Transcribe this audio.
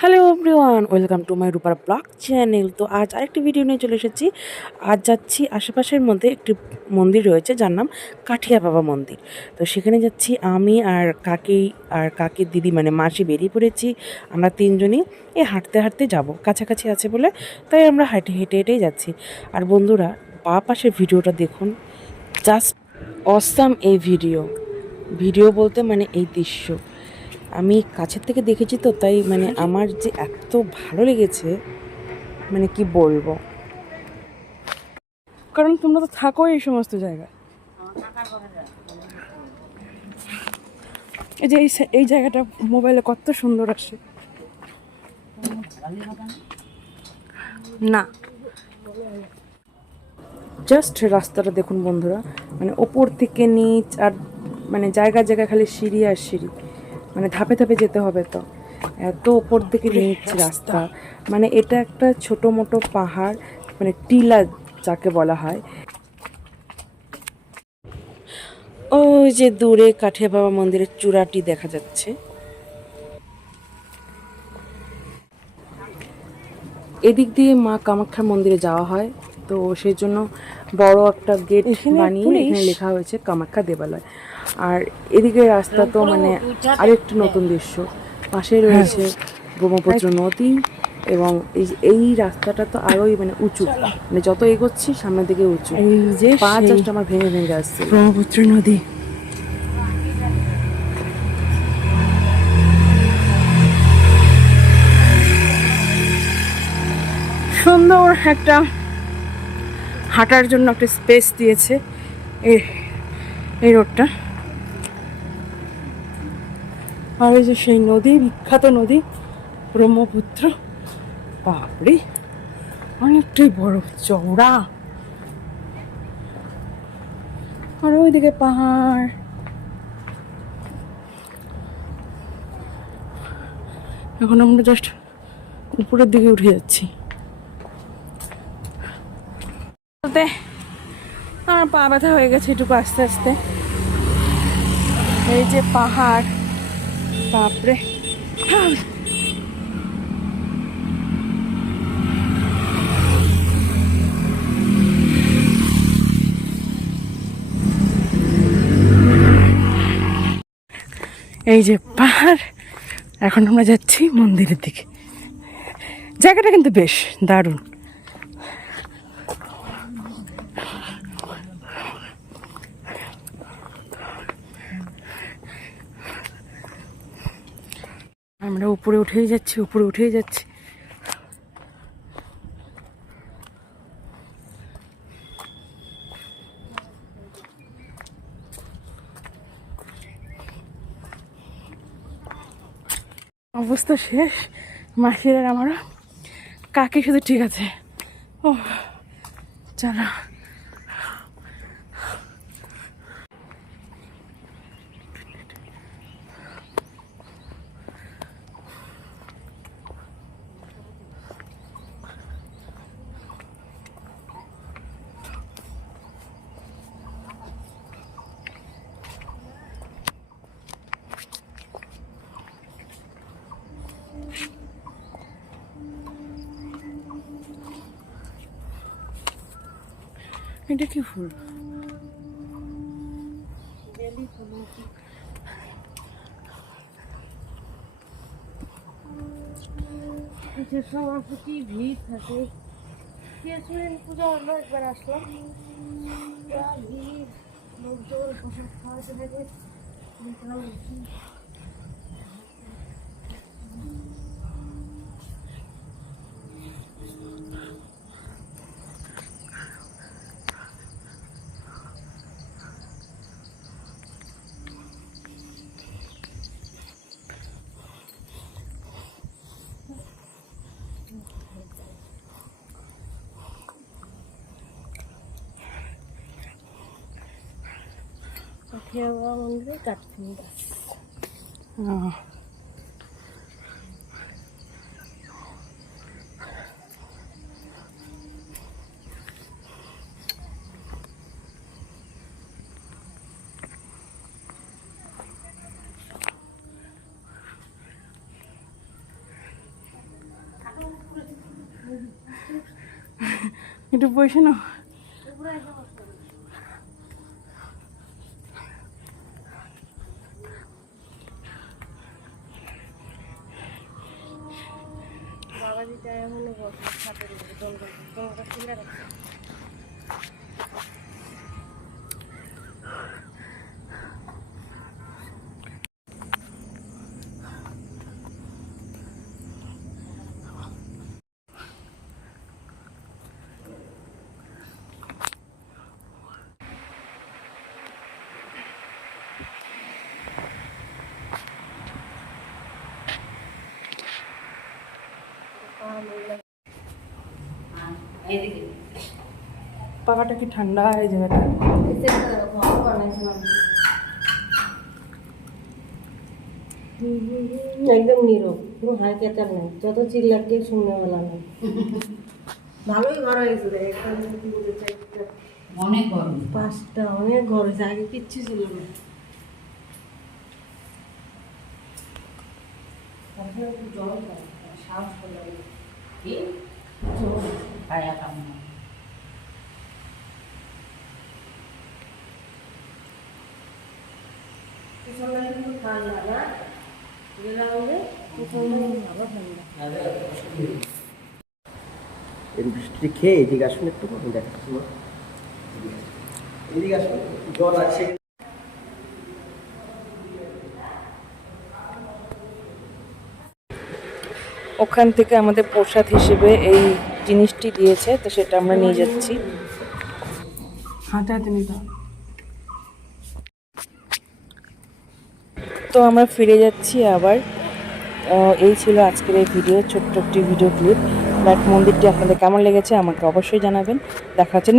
Hello everyone, welcome to my রূপার blog channel. তো আজ আরেকটি ভিডিও নিয়ে চলে এসেছি। আজ যাচ্ছি আশেপাশের মধ্যে একটি মন্দির রয়েছে যার নাম কাঠিয়া বাবা মন্দির। তো সেখানে যাচ্ছি আমি আর কাকির দিদি মানে মাসি বেরিয়ে পড়েছি। আমরা তিনজনই হাঁটতে হাঁটতে যাব, কাছাকাছি আছে বলে তাই আমরা হেঁটেই যাচ্ছি। আর বন্ধুরা, বাঁ পাশের ভিডিওটা দেখুন, জাস্ট অসাম এই ভিডিও বলতে মানে এই দৃশ্য আমি কাছের থেকে দেখেছি, তো তাই মানে আমার যে এত ভালো লেগেছে মানে কি বলবো। কারণ তোমরা তো থাকো এই সমস্ত জায়গায়। এই যে এই জায়গাটা মোবাইলে কত সুন্দর আসে না? জাস্ট রাস্তাটা দেখুন বন্ধুরা, মানে ওপর থেকে নিচ, আর মানে জায়গায় জায়গায় খালি সিঁড়ি আর সিঁড়ি, মানে ধাপে ধাপে যেতে হবে। তো এত ওপর থেকে নিচ রাস্তা, মানে এটা একটা ছোটো মোটো পাহাড়, মানে টিলা যাকে বলা হয়। ওই যে দূরে কাঠিয়া বাবা মন্দিরের চূড়াটি দেখা যাচ্ছে। এদিক দিয়ে মা কামাখ্যা মন্দিরে যাওয়া হয়, তো সেই জন্য বড় একটা গেট বানিয়ে এখানে লেখা হয়েছে কামাখ্যা দেবালয়। আর এদিকে রাস্তা তো মানে আরেকটি নতুন দৃশ্য, পাশে রয়েছে ব্রহ্মপুত্র নদী, এবং এই রাস্তাটা তো আরোই মানে উঁচু, মানে যত এগোচ্ছি সামনের দিকে উঁচু। এই যে পা জাস্ট আমার ভেঙে ভেঙে আসছে। ব্রহ্মপুত্র নদী। সুন্দর একটা হাঁটার জন্য একটা স্পেস দিয়েছে এই রোডটা। আর এই যে সেই নদী, বিখ্যাত নদী ব্রহ্মপুত্র। বাপরে, অনেকটাই বড়, চওড়া। আর ওইদিকে পাহাড়। এখন আমরা জাস্ট উপরের দিকে উঠে যাচ্ছি। আমার পা ব্যথা হয়ে গেছে একটু আস্তে আস্তে। এই যে পাহাড়, বাপরে। এই যে পাহাড়, এখন আমরা যাচ্ছি মন্দিরের দিকে। জায়গাটা কিন্তু বেশ দারুণ। আমরা উপরে উঠেই যাচ্ছি। অবস্থা শেষ মাসির আর আমারও। কাকি শুধু ঠিক আছে। ও চলো। এটা কি ফুল? সভাপতি ভিড় থাকে। পূজা হলো, একবার আসলাম, ভিড়, লোকজন প্রসাদ খাওয়াতে থাকে। কাঠিয়া বাবা মন্দিরে কাঠফুল গাছ। একটু বসে না। পাখাটা কি ঠান্ডা হয়ে যাবে? একদম নীরব, কোনো হাই ক্যাচার নেই, যত চিল্লা কেউ শুনতে পেলাম না। ভালোই ঘর হয়েছে রে, একটা কি বলতে চাই, অনেক গরম। 5টা অনেক ঘর হয়েছে, আগে কিচ্ছু ছিল না। জল খায়, শ্বাস করে কি জল খায়া কামনা। পিছন লাইনে কিন্তু ঠান্ডা না, গেলাম যে পিছন লাইনে আবার ঠান্ডা। এই বৃষ্টি খেয়ে এদিকে আসুন একটু, আমি দেখাচ্ছি না। এদিকে আসুন, জল আছে। ওখান থেকে আমাদের প্রসাদ হিসেবে এই জিনিসটি দিয়েছে, তো সেটা আমরা নিয়ে যাচ্ছি। হাতে হাতে নিতে হবে। তো আমরা ফিরে যাচ্ছি আবার। এই ছিল আজকের এই ভিডিও, ছোট্ট একটি ভিডিও ক্লিপ। বাট মন্দিরটি আপনাদের কেমন লেগেছে আমাকে অবশ্যই জানাবেন। দেখা হচ্ছে next